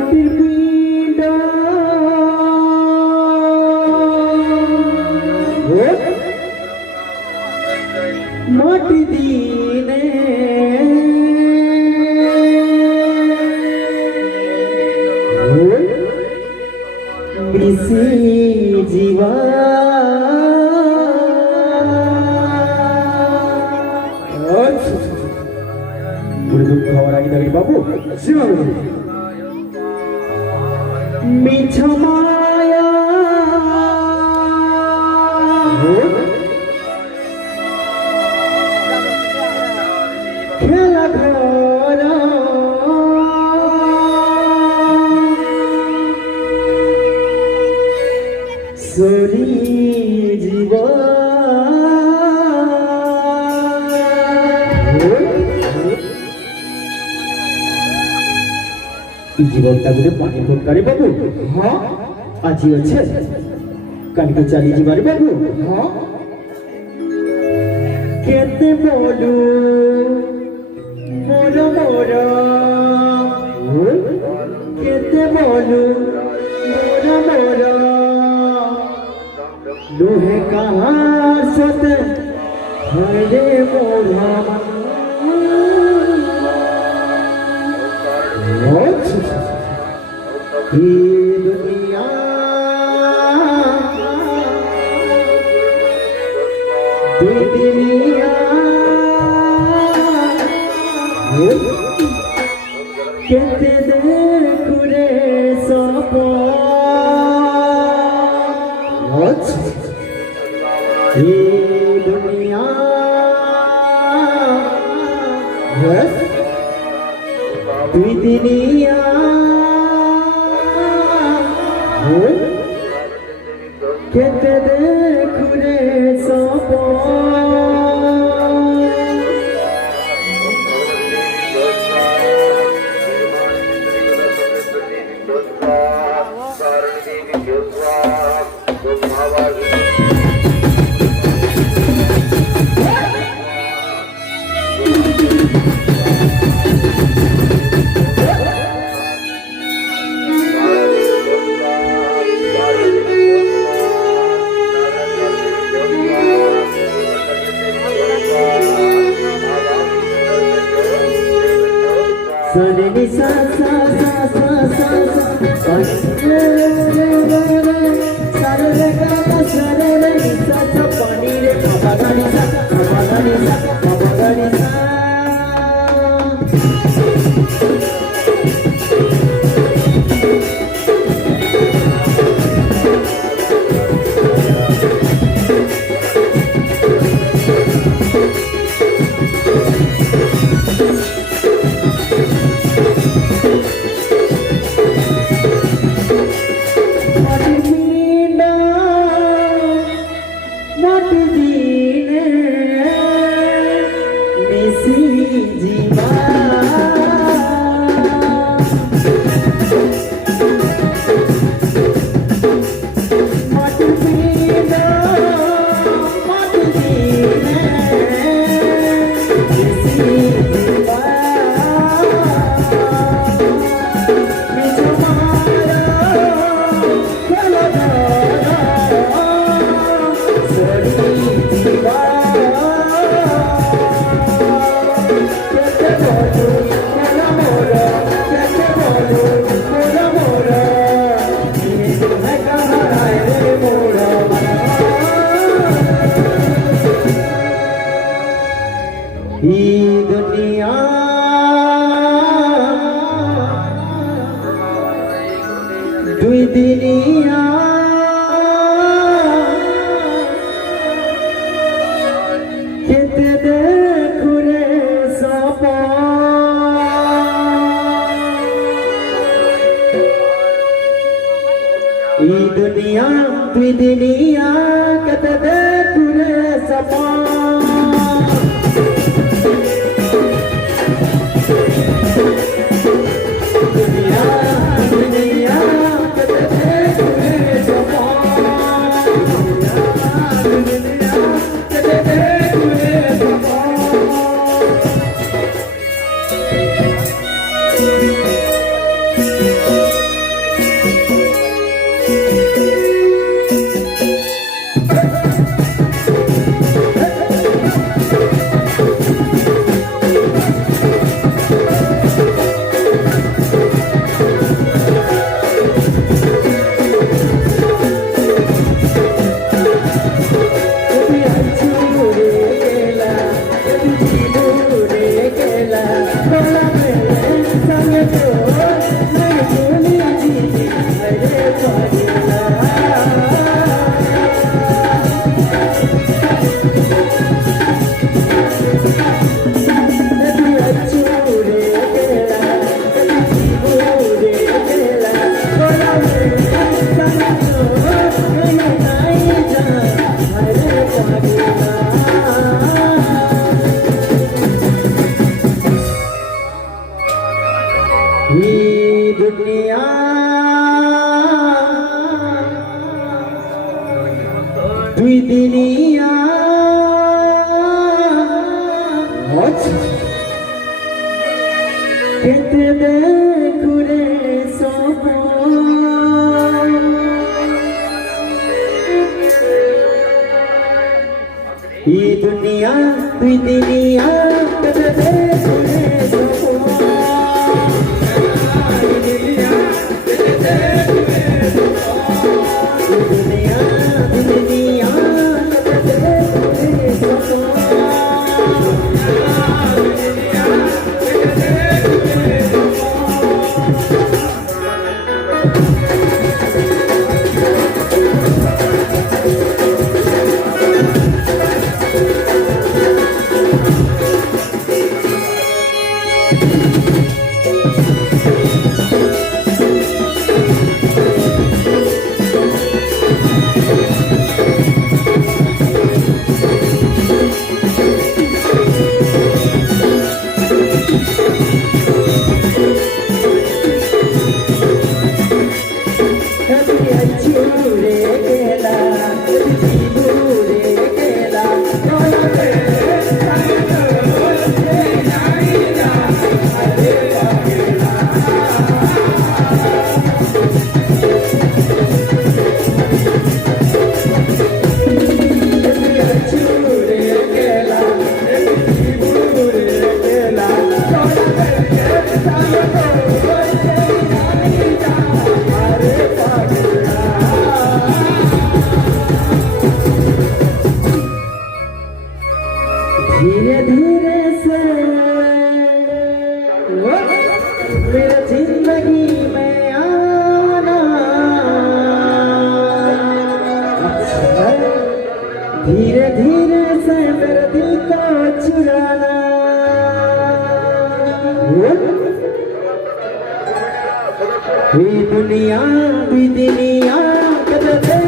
মাটির পিণ্ড মাটি দিনে মিশি জীবা দুঃখ হওয়ার আগে দাঁড়িয়ে বাবু মিছ মায়া খেলা ঘর সরি জীব জীবনটা গুলো পানি ফোটকারে বাবু হ্যাঁ আজি আছে কালকে চালিয়ে যাবারে বাবু হ্যাঁ কেতে বলু মোর মোর কেতে বলু মোর মোর লোহে কাহার সতে হরে মোরা दुनिया दुनिया कहते देखुरे सपा दुनिया दुनिया कहते देखुरे Sapa Sani sa sa sa sa sa sa sa sa re ga ma sa re sa sa pani re pa ga ni sa दुनिया दुई दिनिया केते देखुरे सपा दुनिया दुई दिनिया केते देखुरे सपा দুনিয়া দুই দিনিয়া খেতে দে ঘুরে সব ये दुनिया दुई दुनिया खेते दे घुरे सब धीरे धीरे से मेरे जिंदगी में आना धीरे धीरे से मेरे दिल को चुराना ये दुनिया भी दुनिया कदे